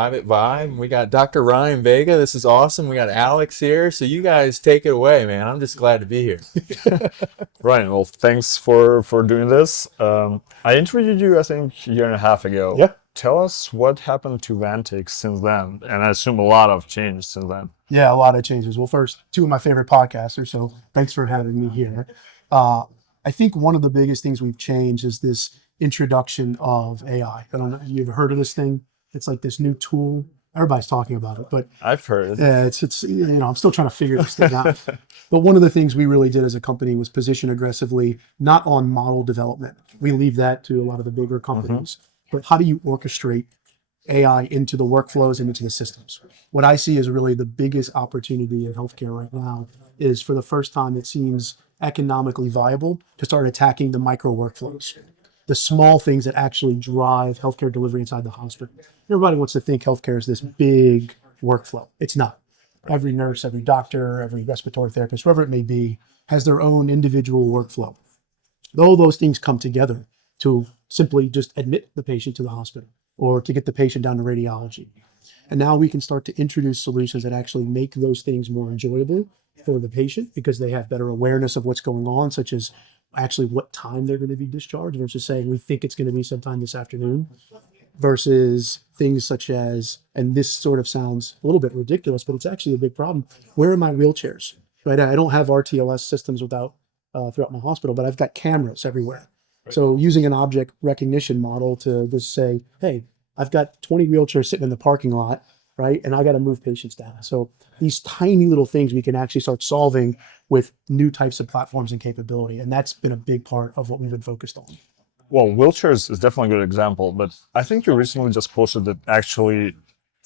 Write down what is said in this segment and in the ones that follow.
live at VIVE. We got Dr. Ryan Vega. This is awesome. We got Alex here. So you guys take it away, man. I'm just glad to be here. Ryan, well, thanks for doing this. I interviewed you, I think, a year and a half ago. Yeah. Tell us what happened to Vantiq since then, and I assume a lot of change since then. Yeah, a lot of changes. Well, first, two of my favorite podcasters, so thanks for having me here. I think one of the biggest things we've changed is this introduction of AI. I don't know if you've ever heard of this thing. It's like this new tool. Everybody's talking about it, but I've heard. it's I'm still trying to figure this thing out. But one of the things we really did as a company was position aggressively, not on model development. We leave that to a lot of the bigger companies. But how do you orchestrate AI into the workflows and into the systems? What I see is really the biggest opportunity in healthcare right now is, for the first time, it seems economically viable to start attacking the micro workflows, the small things that actually drive healthcare delivery inside the hospital. Everybody wants to think healthcare is this big workflow. It's not. Every nurse, every doctor, every respiratory therapist, whoever it may be, has their own individual workflow. All those things come together to simply just admit the patient to the hospital or to get the patient down to radiology. And now we can start to introduce solutions that actually make those things more enjoyable for the patient because they have better awareness of what's going on, such as actually what time they're going to be discharged versus saying we think it's going to be sometime this afternoon, versus things such as, and this sort of sounds a little bit ridiculous, but it's actually a big problem. Where are my wheelchairs? Right? I don't have RTLS systems throughout my hospital, but I've got cameras everywhere. Right. So using an object recognition model to just say, hey, I've got 20 wheelchairs sitting in the parking lot, right? And I got to move patients down. So these tiny little things we can actually start solving with new types of platforms and capability. And that's been a big part of what we've been focused on. Well, wheelchairs is definitely a good example, but I think you recently just posted that actually,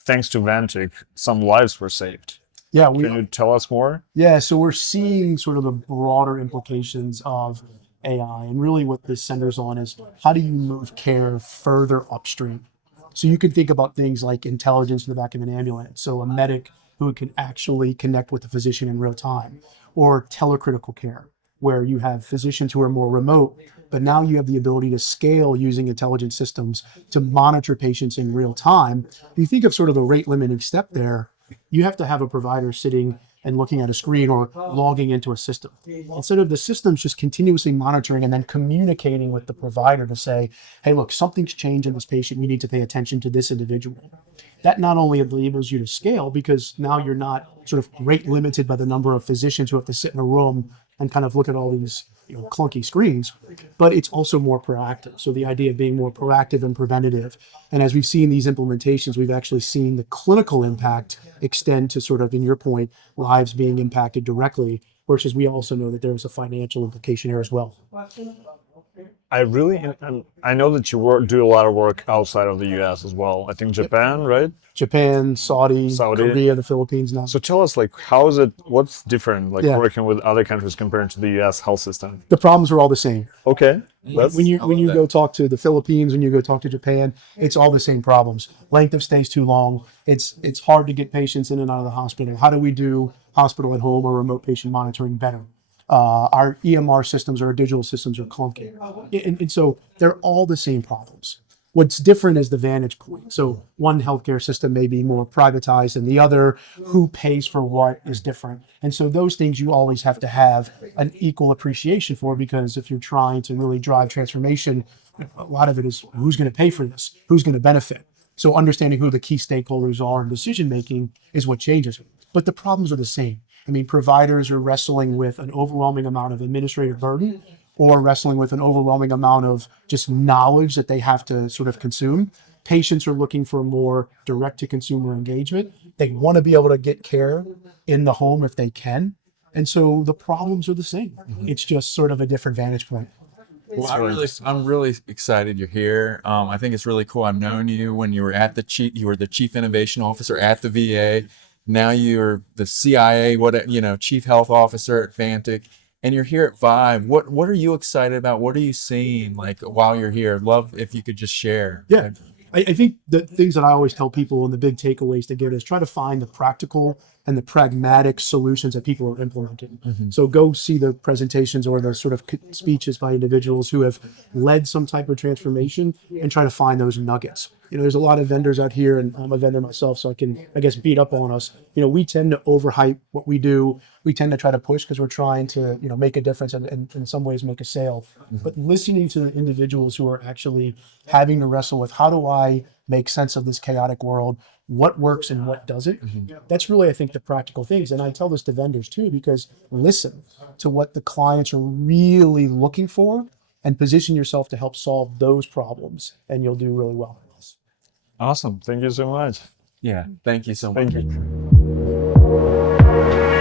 thanks to Vantiq, some lives were saved. Yeah. Can you tell us more? Yeah. So we're seeing sort of the broader implications of AI. And really what this centers on is how do you move care further upstream? So you can think about things like intelligence in the back of an ambulance. So a medic who can actually connect with the physician in real time, or telecritical care, where you have physicians who are more remote, but now you have the ability to scale using intelligent systems to monitor patients in real time. You think of sort of the rate limiting step there, you have to have a provider sitting and looking at a screen or logging into a system. Instead of the systems just continuously monitoring and then communicating with the provider to say, hey, look, something's changed in this patient. You need to pay attention to this individual. That not only enables you to scale, because now you're not sort of rate limited by the number of physicians who have to sit in a room and kind of look at all these clunky screens, but it's also more proactive. So the idea of being more proactive and preventative. And as we've seen these implementations, we've actually seen the clinical impact extend to sort of, in your point, lives being impacted directly, versus we also know that there's a financial implication here as well. I know that you do a lot of work outside of the US as well. I think Japan, right? Japan, Saudi, Korea, the Philippines now. So tell us, what's different, working with other countries compared to the US health system? The problems are all the same. Okay. When you go talk to the Philippines, when you go talk to Japan, it's all the same problems. Length of stay's too long. It's hard to get patients in and out of the hospital. How do we do hospital at home or remote patient monitoring better? Our EMR systems or our digital systems are clunky. And so they're all the same problems. What's different is the vantage point. So one healthcare system may be more privatized than the other. Who pays for what is different. And so those things you always have to have an equal appreciation for, because if you're trying to really drive transformation, a lot of it is who's going to pay for this? Who's going to benefit? So understanding who the key stakeholders are in decision-making is what changes. But the problems are the same. I mean, providers are wrestling with an overwhelming amount of administrative burden, or wrestling with an overwhelming amount of just knowledge that they have to sort of consume. Patients are looking for more direct-to-consumer engagement. They want to be able to get care in the home if they can. And so the problems are the same. It's just sort of a different vantage point. Well, I'm really excited you're here. I think it's really cool. I've known you when you were you were the Chief Innovation Officer at the VA. Now you're the CIA, Chief Health Officer at Vantiq, and you're here at VIVE. What are you excited about? What are you seeing while you're here? Love if you could just share. Yeah, I think the things that I always tell people and the big takeaways to get is try to find the practical and the pragmatic solutions that people are implementing. So go see the presentations or the sort of speeches by individuals who have led some type of transformation and try to find those nuggets. There's a lot of vendors out here, and I'm a vendor myself, so I can, I guess, beat up on us. We tend to overhype what we do. We tend to try to push because we're trying to, make a difference and in some ways make a sale. But listening to the individuals who are actually having to wrestle with how do I make sense of this chaotic world, what works and what doesn't, that's really, I think, the practical things. And I tell this to vendors too, because listen to what the clients are really looking for and position yourself to help solve those problems, and you'll do really well. Awesome. Thank you so much. Yeah. Thank you so much. Thank you.